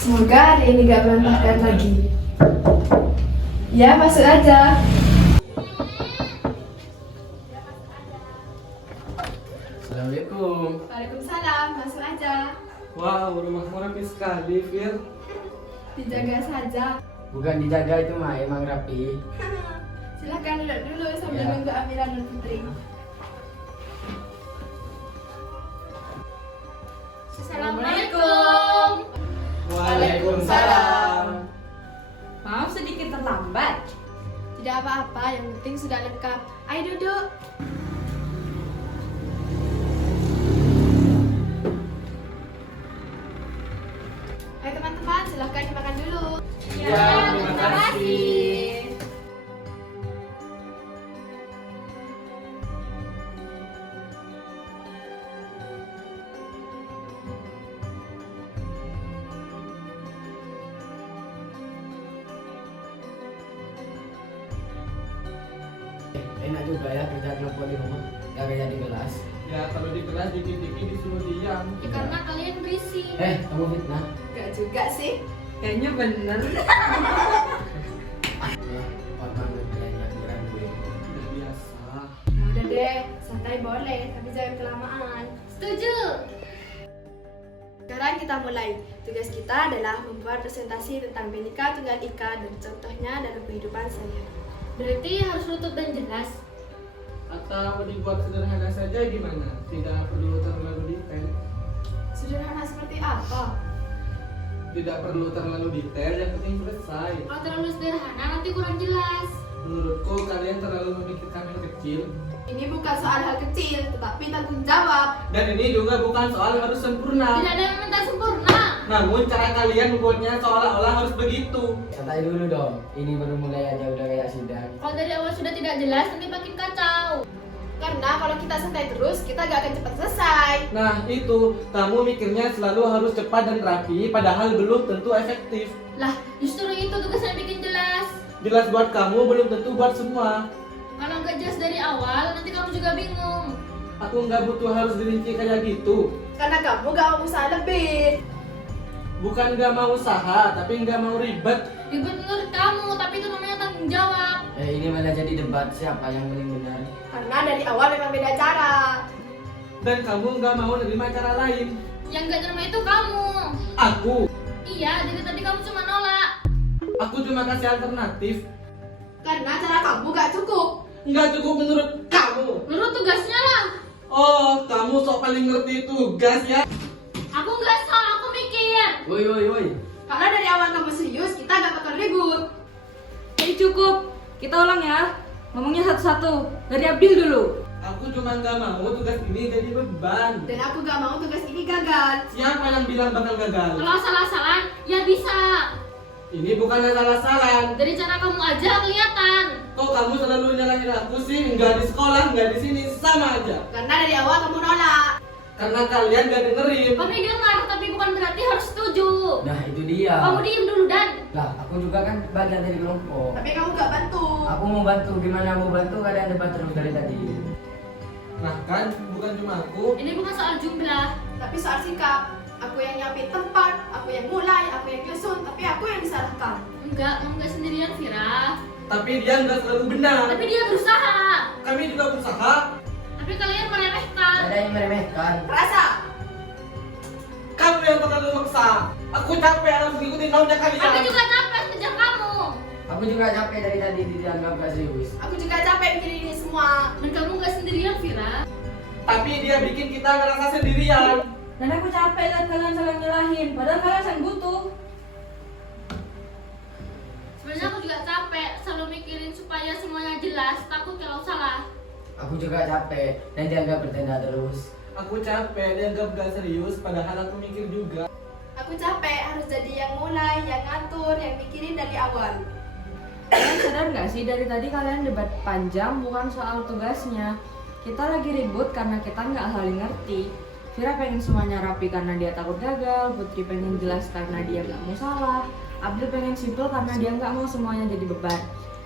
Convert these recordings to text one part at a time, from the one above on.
Semoga hari ini gak berantakan lagi. Ya, masuk aja. Assalamualaikum. Waalaikumsalam, masuk aja. Wow, rumahmu rapi sekali, Fir. Dijaga saja. Bukan dijaga itu mah, emang rapi. Silahkan duduk dulu sambil Ya. nunggu Amira dan Putri. Assalamualaikum. Waalaikumsalam. Maaf sedikit terlambat. Tidak apa-apa, yang penting sudah lengkap. Ayo duduk. Ayo teman-teman, silahkan dimakan dulu. Ya, terima kasih. Enak juga ya kerja kelompok di rumah, gak kayak di kelas. Ya, kalau di kelas dikit-dikit disuruh diam. Ya karena kalian berisik. Kamu fitnah? Gak juga sih. Kayaknya bener. Pak banget kayaknya kurang gue. Udah biasa. Nah, udah deh, santai boleh, tapi jangan kelamaan. Setuju. Sekarang kita mulai. Tugas kita adalah membuat presentasi tentang Bhinneka Tunggal Ika dan contohnya dalam kehidupan sehari-hari. Berarti harus lutut dan jelas. Atau dibuat sederhana saja gimana? Tidak perlu terlalu detail. Sederhana seperti apa? Tidak perlu terlalu detail, yang penting selesai. Kalau terlalu sederhana nanti kurang jelas. Menurutku kalian terlalu memikirkan yang kecil. Ini bukan soal hal kecil, tetapi tanggung jawab. Dan ini juga bukan soal harus sempurna. Tidak ada yang minta sempurna. Namun cara kalian membuatnya seolah-olah harus begitu. Santai dulu dong, ini baru mulai aja udah kayak sidang. Kalau dari awal sudah tidak jelas nanti makin kacau. Karena kalau kita santai terus, kita gak akan cepat selesai. Nah itu, kamu mikirnya selalu harus cepat dan rapi, padahal belum tentu efektif. Lah, justru itu tugasnya bikin jelas. Jelas buat kamu, belum tentu buat semua. Kalau nggak jelas dari awal, nanti kamu juga bingung. Aku nggak butuh harus dirinci kayak gitu. Karena kamu gak mau usaha lebih. Bukan nggak mau usaha, tapi nggak mau ribet. Ribet menurut kamu, tapi itu namanya tanggung jawab. Ini malah jadi debat siapa yang paling benar. Karena dari awal memang beda cara. Dan kamu nggak mau nerima cara lain. Yang nggak terima itu kamu. Aku Dari tadi kamu cuma nolak. cuma kasih alternatif. Karena cara kamu gak cukup. Nggak cukup menurut kamu. Menurut tugasnya lah. Oh, kamu sok paling ngerti tugas ya. Aku nggak salah, aku mikir. Woi. Karena dari awal kamu serius, kita gak bakal ribut. Jadi cukup, kita ulang ya. Ngomongnya satu-satu. Dari Abdil dulu. Aku cuma nggak mau tugas ini jadi beban. Dan aku gak mau tugas ini gagal. Siapa yang bilang bakal gagal? Kalau salah-salah, ya bisa. Ini bukan salah-salah. Dari cara kamu aja kelihatan. Kok kamu selalu nyalahin aku sih? Nggak di sekolah, nggak di sini, sama aja. Karena dari awal kamu nolak. Karena kalian nggak dengerin. Kami dengar, tapi bukan berarti harus setuju. Nah itu dia. Kamu diem dulu Dan. Lah aku juga kan bagian dari kelompok. Tapi kamu gak bantu. Aku mau bantu, gimana mau bantu? Gak ada yang debat terus dari tadi. Nah kan, bukan cuma aku. Ini bukan soal jumlah. Tapi soal sikap. Aku yang nyiapin tempat, aku yang mulai, aku yang nyusun, tapi aku yang disalahkan. Enggak, kamu nggak sendirian Vira. Tapi dia nggak selalu benar. Tapi dia berusaha. Kami juga berusaha. Tapi kalian meremehkan. Gak ada yang meremehkan. Rasa. Kamu yang terlalu maksa. Aku capek harus ngikutin maunya kalian. Aku juga capek sejak kamu. Aku juga capek dari tadi dianggap gak serius. Aku juga capek mikirin ini semua. Dan kamu nggak sendirian Vira. Tapi dia bikin kita ngerasa sendirian. Dan aku capek lihat kalian saling nyalahin. Padahal kalian saling butuh. Sebenarnya aku juga capek selalu mikirin supaya semuanya jelas. Takut kalau salah. Aku juga capek dan dianggap bertenda terus. Aku capek, dianggap gak serius, padahal aku mikir juga. Aku capek harus jadi yang mulai, yang ngatur, yang mikirin dari awal. Kalian sadar nggak sih dari tadi kalian debat panjang bukan soal tugasnya. Kita lagi ribut karena kita nggak saling ngerti. Vira pengen semuanya rapi karena dia takut gagal. Putri pengen jelas karena dia nggak mau salah. Abdul pengen simpel karena dia nggak mau semuanya jadi beban.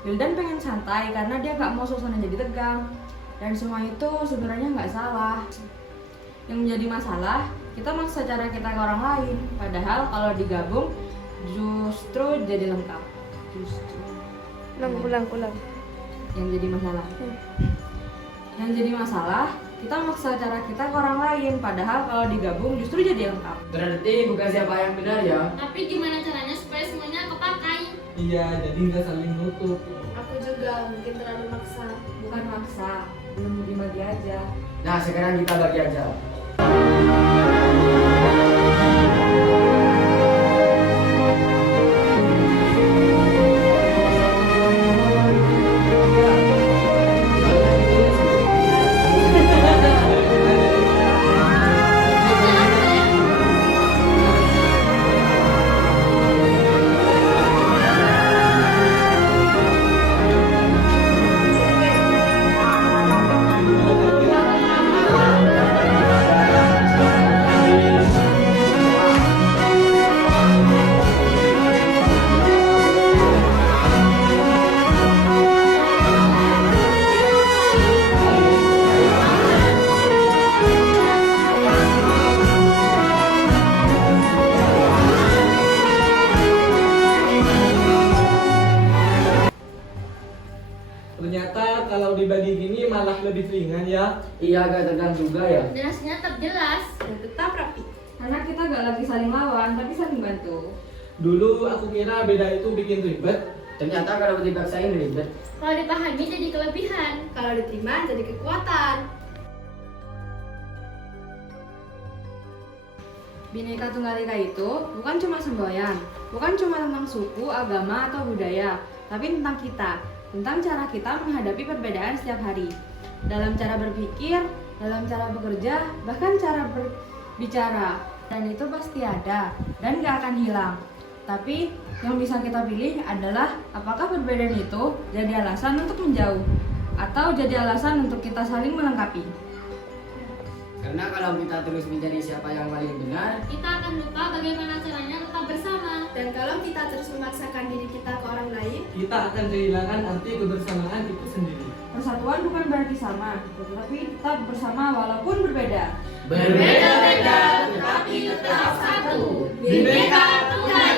Wildan pengen santai karena dia nggak mau suasana jadi tegang. Dan semua itu sebenarnya nggak salah. Yang menjadi masalah, kita maksa cara kita ke orang lain. Padahal kalau digabung justru jadi lengkap. Justru. Ulang. Yang jadi masalah. Yang jadi masalah, kita maksa cara kita ke orang lain. Padahal kalau digabung justru jadi lengkap. Berarti bukan siapa yang benar ya. Tapi gimana caranya supaya semuanya kepakai? Iya, jadi nggak saling nutup. Aku juga mungkin terlalu maksa. Bukan maksa, belum dibagi aja. Nah sekarang kita bagi aja. Ternyata kalau dibagi gini malah lebih ringan ya. Iya agak tegang juga ya. Jelasnya tetap jelas. Dan tetap rapi. Karena kita gak lagi saling lawan, tapi saling bantu. Dulu aku kira beda itu bikin ribet. Ternyata kalau dipaksain ribet. Kalau dipahami jadi kelebihan. Kalau diterima jadi kekuatan. Bhinneka Tunggal Ika itu bukan cuma semboyan, bukan cuma tentang suku, agama, atau budaya, tapi tentang kita, tentang cara kita menghadapi perbedaan setiap hari. Dalam cara berpikir, dalam cara bekerja, bahkan cara berbicara. Dan itu pasti ada, dan gak akan hilang. Tapi yang bisa kita pilih adalah apakah perbedaan itu jadi alasan untuk menjauh, atau jadi alasan untuk kita saling melengkapi. Karena kalau kita terus mencari siapa yang paling benar, Kita akan lupa bagaimana caranya tetap bersama. Dan kalau kita terus memaksakan diri kita ke orang lain, Kita akan kehilangan arti kebersamaan itu sendiri. Persatuan bukan berarti sama, tetapi tetap bersama walaupun berbeda. berbeda-beda Tapi tetap satu. Bhinneka Tunggal